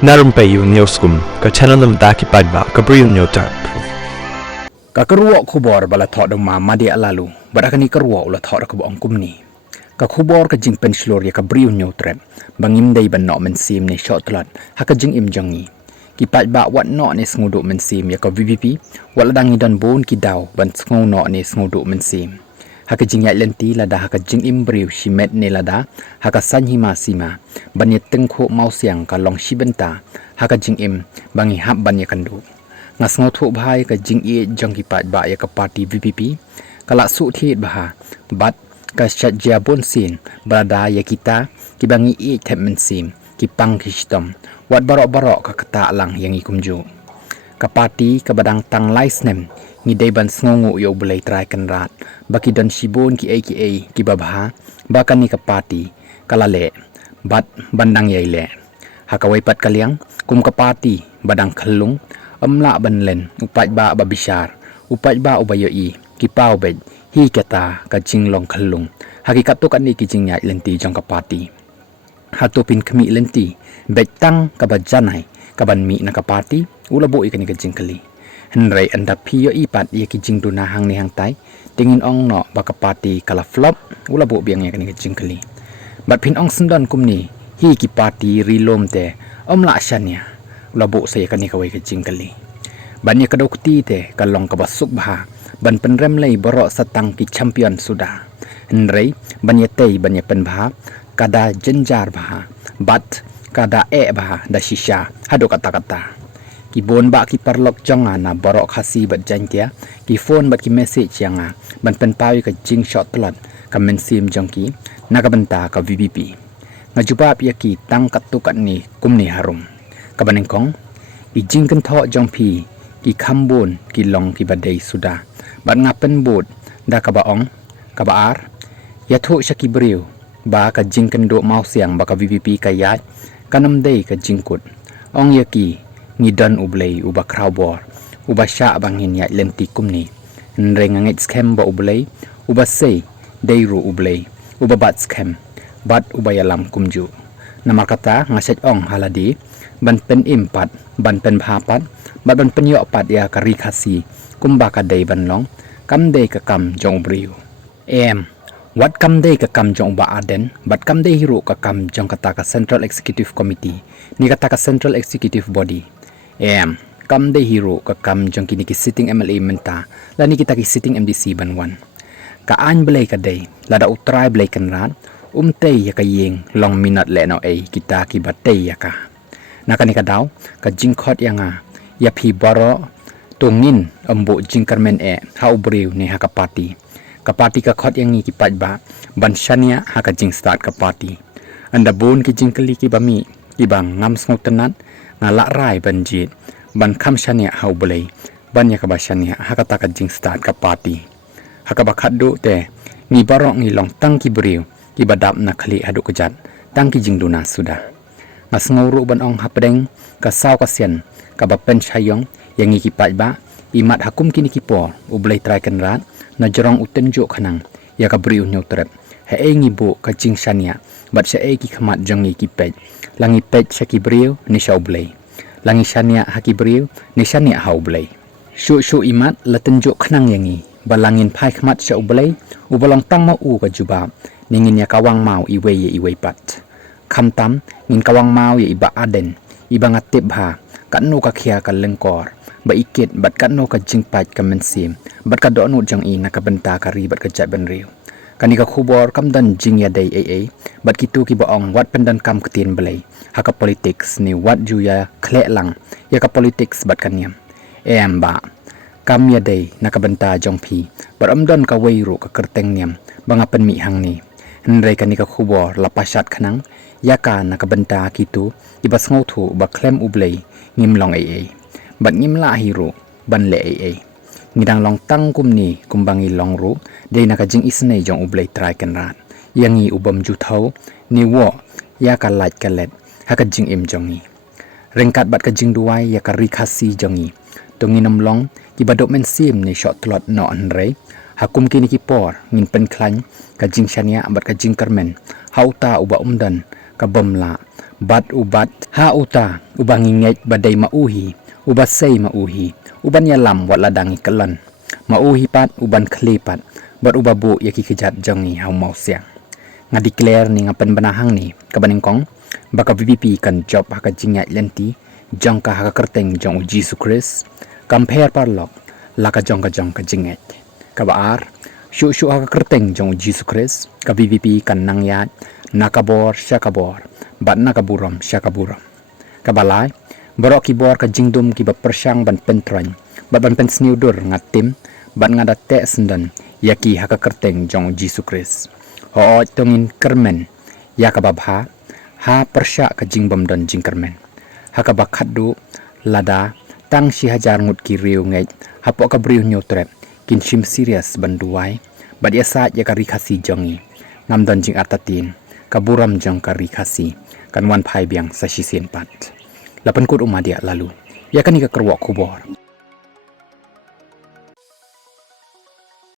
Narumpayu Neoskum, ka channel nam daki padba, ka briu nyotar. Kakaruwa kubor bala thok dong ma madi alalu, barakani karuwa ula thok ka bong kumni. Ka kubor ka jing penslor ya ka briu nyotrep, bangim dai ban no men sim ne shot lat, ha ka jing im jangi. Ki padba wat no ne sngudu men sim ya ka VVP, wala dangi dan bon ki daw ban sngu no ne sngudu men sim. Haka jing yai lenti lada haka jing imbriu shimet ne lada haka sanhima sima banye tengko mau siang ka long shibenta haka jing im bangi hap banye kandu ngas ngotu bhai ka jing e jong ki pat ba ya ka party VPP kala su thi bha bat ka chat ja bon sin brada ya kita ki bangi e themen sim ki pang kistom wat barok ka kata lang yang ikumju ka party ka badang tang laisnem ngi dai ban sngongu yo bulai try kan rat baki don shibon ki ki babha bakan ni ka party kalale bat bandang yai le hakawai pat kaliang kum ka party badang khalung amla ban len upat ba babishar upat ba ubayo i ki pau bed hi kata ka jinglong khalung hakikat to kan ni ki jingnya lenti jong ka party hatopin kami lenti betang ka bajanai ka ban mi na ka party ulabo i kan ni ka jingkali Henry anda pio ipat ia kijing duna hang ni hang tai tingin ong no baka party kala flop ula bo biang ya kani kijing kali bat pin ong sendon kumni hi ki party rilom te la shania ula bo saya kani kawai kijing kali banyak kadokti te kalong ka basuk bah ban penrem lei borok satang ki champion sudah Henry banyak tei banyak penbah kada jenjar bah bat kada bah da shisha hado kata-kata ki bon ba ki parlok jonga na borok khasi bat jantia ki phone bat ki message yanga ban pen pawi ka jing shot plot ka men sim jongki na ka banta ka VVP ngajuba pia ki tang katukat ni kumni harum ka banengkong ki jing kan tho jongpi ki khambon ki long ki badai suda bat ngapen bot da ka baong ka baar ya tho shaki breu ba ka jing kan do mau siang ba ka VVP ka yat kanam dei ka jingkut ong yaki ngidan ublay uba crowbor uba sya bangin ya lenti kumni nrengangit scam ba ublay uba say dayru ublay uba bat scam bat uba yalam kumju nama kata ngaset ong haladi ban pen impat ban pen bhapat ban pen yo pat ya kari khasi kumba ka day ban long kam day ka kam jong briu wat kam day ka kam jong ba aden bat kam day hiro ka kam jong kata ka Central Executive Committee ni kata ka Central Executive Body kam de hero ka kam jong kini ki sitting MLA menta lani kita ki sitting MDC banwan ka an belai ka dei lada utrai belai kan rat tei ya ka yeng long minat le no ai kita ki batei ya ka nakani ka daw ka jingkhot yanga ya phi baro tungin ambo jingkarmen ha ubriu ni ha ka party ka khot yangi ki pajba ban shania ha ka jing start ka party anda bon ki jingkali ki bami ki bang ngam sngotenat ngalak rai banjit ban kham shania hau bulai ban ya ka ba shania hakata ka jing start ka party hakaba khaddu te ni barok ni long tang ki briu ki badap na khali hadu kejat tang ki jing duna sudah mas nguru ban ong hapdeng ka saw ka sian ka ba pen chayong yang ki pat ba imat hakum kini ki por ublai trai kan rat na jorong utenjo khanang ya ka briu nyotrep he ngi bo ka jing shania bat sha ki khamat jangi ki pej langi pej shaki briu ni shaublai langi shania haki briu ni shania haublai shu imat latenjo khnang yangi balangin phai khmat shaublai ubalong tang ma u ka juba ningin ya kawang mau iwei pat khamtam ngin kawang mau ya iba aden iba ngatip bha kanno ka khia ka lengkor ba ikit bat kanno ka jingpat ka mensim bat ka do nu jang i na ka benta ka ri bat ka jat ben riu kani ka khubor kam dan jing ya dai ai bat kitu ki baong wat pendan kam ketin belai haka politics ni wat ju ya khle lang ya ka politics bat kaniam ba kam ya dai na ka benta jong phi bat amdan ka weiru ka kerteng niam banga pen mi hang ni nrei kani ka khubor lapasat khanang ya ka na ka benta kitu ibas ngothu ba klem ublei ngim long ai bat ngim la hiro ban le ai ngidang long tang kumni kumbangi long ru dei na ka jing isnei jong ublei try kan rat yangi ubam ju thau ni wo ya ka lait ka let ha ka jing im jongi rengkat bat ka jing duai ya ka rikhasi jongi tonginom long ki badok men sim ni shot tlot no anrei hakum kini ki por ngin pen khlan ka jing shania bat ka jing karmen hauta uba umdan ka bomla bat ubat ha uta ubang ingej badai mauhi ubat sei mauhi uban yalam wat ladangi kelan mauhi pat uban klepat bat ubabu yaki kejat jangi hau mau siang nga declare ni ngapan banahang ni kabaning kong baka VVP kan job haka jingat lenti jangka haka kerteng jang uji sukris compare parlok laka jangka jingat kabaar syu haka kerteng jang uji sukris ka VVP kan nangyat nakabor syakabor bat nakaburam syakaburam kabalai borok kibor ka jingdum ki persang ban pentrany bat ban pensniudur ngatim bat ngada te sendan yaki haka kerteng jong Jesu Kris ho tongin kermen yakababha ha persya ka jingbam don jingkermen haka bakhadu lada tang si hajar ngut ki riu ngai hapok ka briu nyotrep kin sim serious banduai bat yasa yakari khasi jongi ngam don jing atatin kaburam jong kari khasi kan wan phai biang sa si sen pat lapan kut umadia lalu ya kan ika kerwak kubor